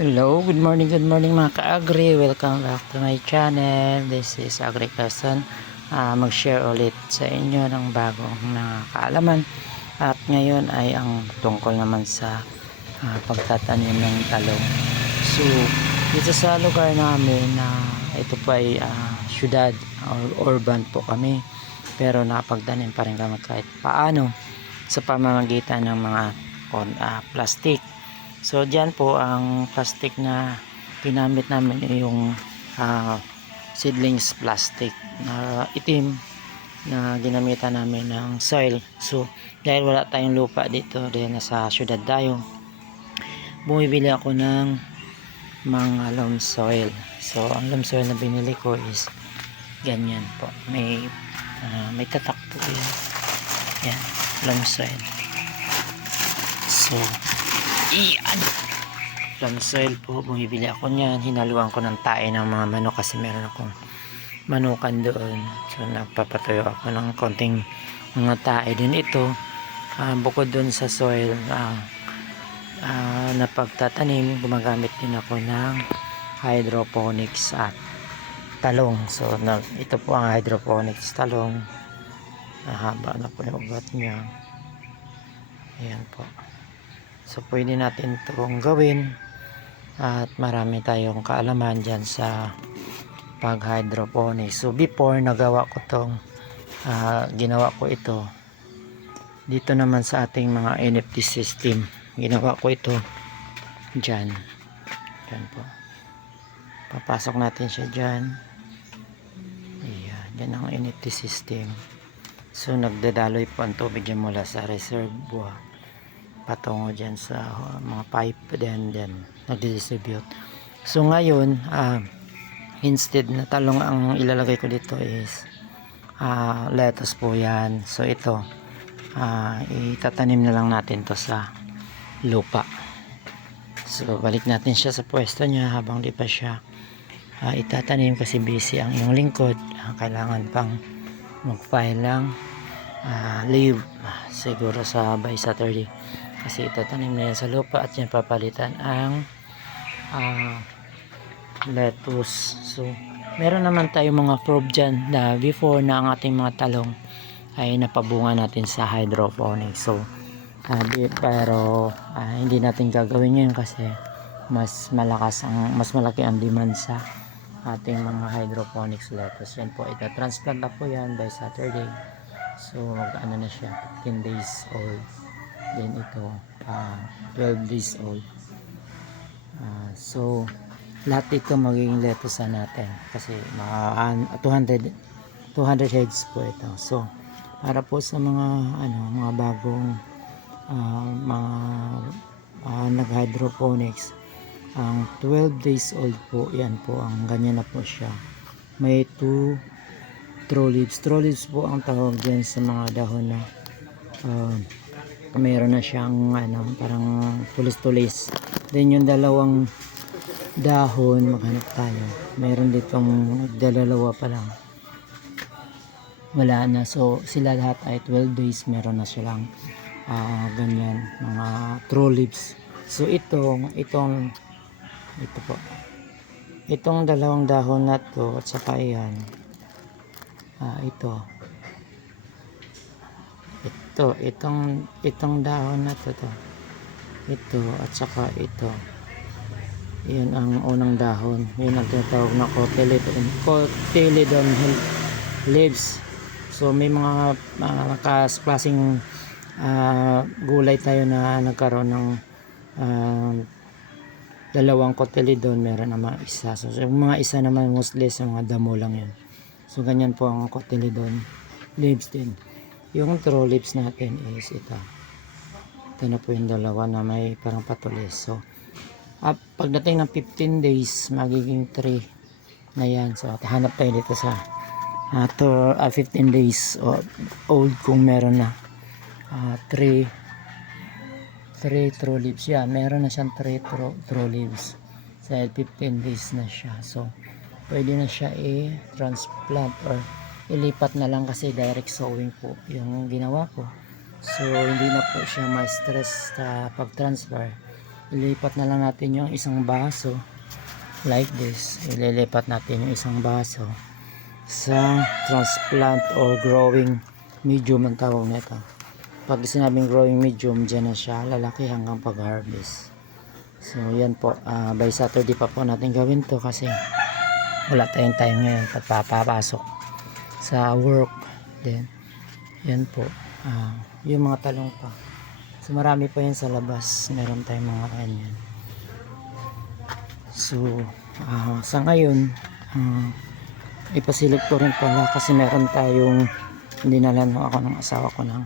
Hello, good morning mga ka-agri. Welcome back to my channel. This is Agri Person. Mag-share ulit sa inyo ng bagong kaalaman. At ngayon ay ang tungkol naman sa pagtatanim ng talong. So, dito sa lugar namin ito po ay syudad or urban po kami. Pero nakapagtanim pa rin kami kahit paano sa pamamagitan ng mga plastic. So dyan po ang plastic na ginamit namin ay yung seedlings plastic na itim na ginamitan namin ng soil. So dahil wala tayong lupa dito, dahil nasa syudad tayo, bumibili ako ng mga loam soil. So ang loam soil na binili ko is ganyan po, may tatak po yan, loam soil. So iyan, loam soil po, bumibili ako niyan. Hinaluan ko ng tae ng mga manok kasi meron akong manukan doon. So nagpapatuyo ako ng konting mga tae din ito. Bukod doon sa soil na pagtatanim, gumagamit din ako ng hydroponics at talong. So ito po ang hydroponics talong. Haba na po yung ugat niya. Ayan po. So pwede natin itong gawin at marami tayong kaalaman dyan sa pag hydroponics. So before nagawa ko itong ginawa ko ito dito naman sa ating mga NFT system. Ginawa ko ito dyan po, papasok natin siya dyan. Ayan, yan ang NFT system. So nagdadaloy po ang tubig dyan mula sa reservoir patungo dyan sa mga pipe, then nagdidistribute. So ngayon instead na talong ang ilalagay ko dito is lettuce po yan. So ito itatanim na lang natin to sa lupa. So balik natin siya sa pwesto niya habang di pa siya itatanim kasi busy ang iyong lingkod. Kailangan pang mag-file lang leave siguro by Saturday kasi itatanim na yan sa lupa at yan papalitan ang lettuce. So meron naman tayo mga crop dyan na before na ang ating mga talong ay napabunga natin sa hydroponics. So pero hindi natin gagawin ngayon kasi mas malaki ang demand sa ating mga hydroponics lettuce. Yan po, ita-transplant na po yan by Saturday. So mag-ano na siya, 15 days old. Then ito 12 days old. So lahat ito magiging lettuce natin kasi mga 200 heads po ito. So para po sa mga bagong mga nag-hydroponics, ang 12 days old po, yan po, ang ganyan na po siya. May 2 true leaves po ang tawag dyan sa mga dahon na mayroon na siyang parang tulis-tulis. Then yung dalawang dahon, maghanap tayo, mayroon ditong dalawa pa lang, wala na. So sila lahat ay 12 days meron na silang ganyan mga true leaves. So ito po, itong dalawang dahon na to at saka yan itong dahon na to ito at saka ito, yun ang unang dahon, yun ang tinatawag na cotyledon leaves. So may mga klaseng gulay tayo na nagkaroon ng dalawang cotyledon, meron naman isa. So yung mga isa naman mostly sa mga damo lang yun. So ganyan po ang cotyledon leaves din. Yung true leaves natin is ito na po yung dalawa na may parang patulis. So pagdating ng 15 days magiging 3 na yan. So hanap tayo dito sa 15 days old kung meron na 3 true leaves. Yan, meron na siyang 3 true leaves dahil 15 days na siya. So pwede na siya i-transplant or ilipat na lang kasi direct sowing po yung ginawa ko. So hindi na po siya ma-stress sa pag-transfer ilipat na lang natin yung isang baso like this. Ililipat natin yung isang baso sa transplant or growing medium ang tawag nito. Pag sinabing growing medium, dyan na siya lalaki hanggang pag-harvest. So yan po, by Saturday pa po natin gawin to kasi wala tayong time ngayon papapasok sa work. Then yan po, yung mga talong pa. So marami pa yan sa labas, meron tayong mga ganyan. So sa ngayon, ipasilip ko rin pala kasi meron tayong dinalan ako ng asawa ko ng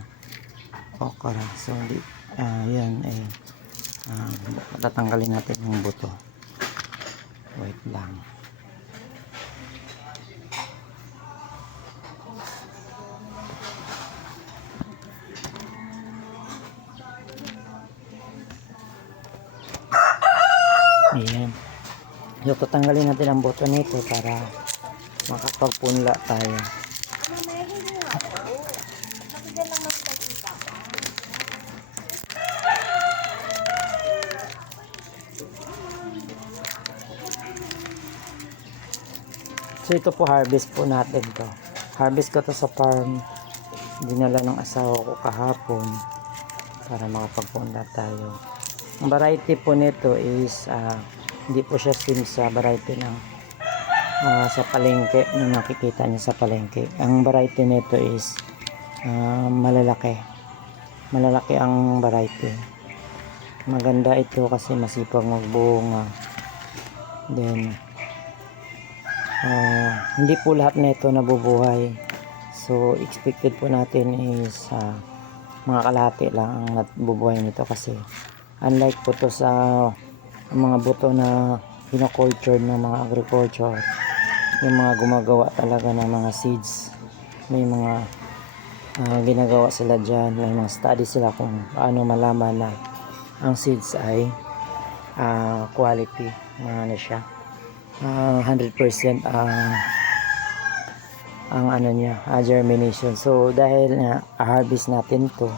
okra. So yan ay tatanggalin natin yung buto. Wait lang. Ayan. So tatanggalin natin ang buto nito para makapagpunla tayo. So ito po, harvest po natin to. Harvest ko to sa farm. Dinala ng asawa ko kahapon para makapagpunla tayo. Ang variety po nito is hindi po siya same sa variety ng sa palengke na nakikita niyo sa palengke. Ang variety nito is malalaki. Malalaki ang variety. Maganda ito kasi masipag magbunga. Then hindi po lahat nito nabubuhay. So expected po natin is mga kalahati lang ang nabubuhay nito kasi unlike po to sa mga buto na pinoculture ng mga agriculture, yung mga gumagawa talaga ng mga seeds, may mga ginagawa sila dyan, may mga study sila kung paano malaman na ang seeds ay quality, ano siya, 100% ang ano niya, germination. So dahil harvest natin to,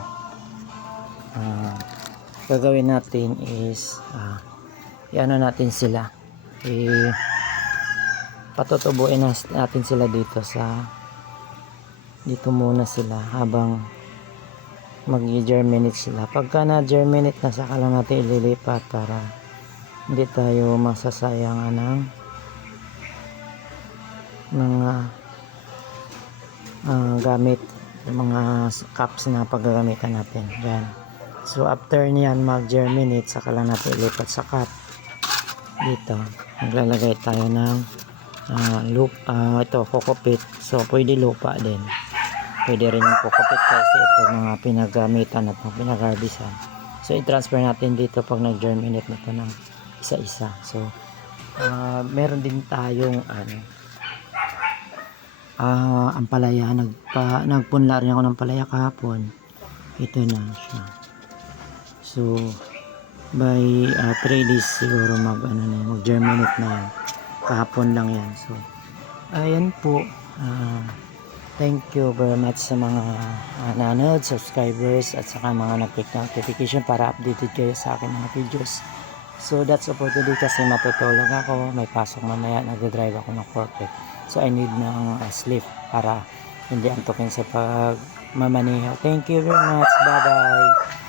gagawin natin is i-ano natin sila, patutubuin natin sila dito dito muna sila habang mag-germinate sila. Pagka na-germinate na, saka lang natin ililipat para hindi tayo masasayangan ng mga gamit, mga cups na paggagamitan natin. Yan. So after niyan mag-germinate, saka lang natin ilipat sa cup. Dito maglalagay tayo ng ito, coco peat. So pwede lupa din, pwede rin yung coco peat kasi ito mga pinagamitan at pinag-harvestan. So i-transfer natin dito pag nag-germinate na ito ng isa-isa. So meron din tayong ampalaya. Nagpunla rin ako ng palaya kahapon. Ito na siya. So by 3 days siguro mag-germinate na yan. Kahapon lang yan. So ayan po, thank you very much sa mga nanood, subscribers at saka mga nag-click na notification para updated kayo sa akin mga videos. So that's all for today kasi matutulog ako, may pasok mamaya, nag-drive ako ng forklift. So I need ng sleep para hindi antukin sa pagmamaneho. Thank you very much. Bye bye.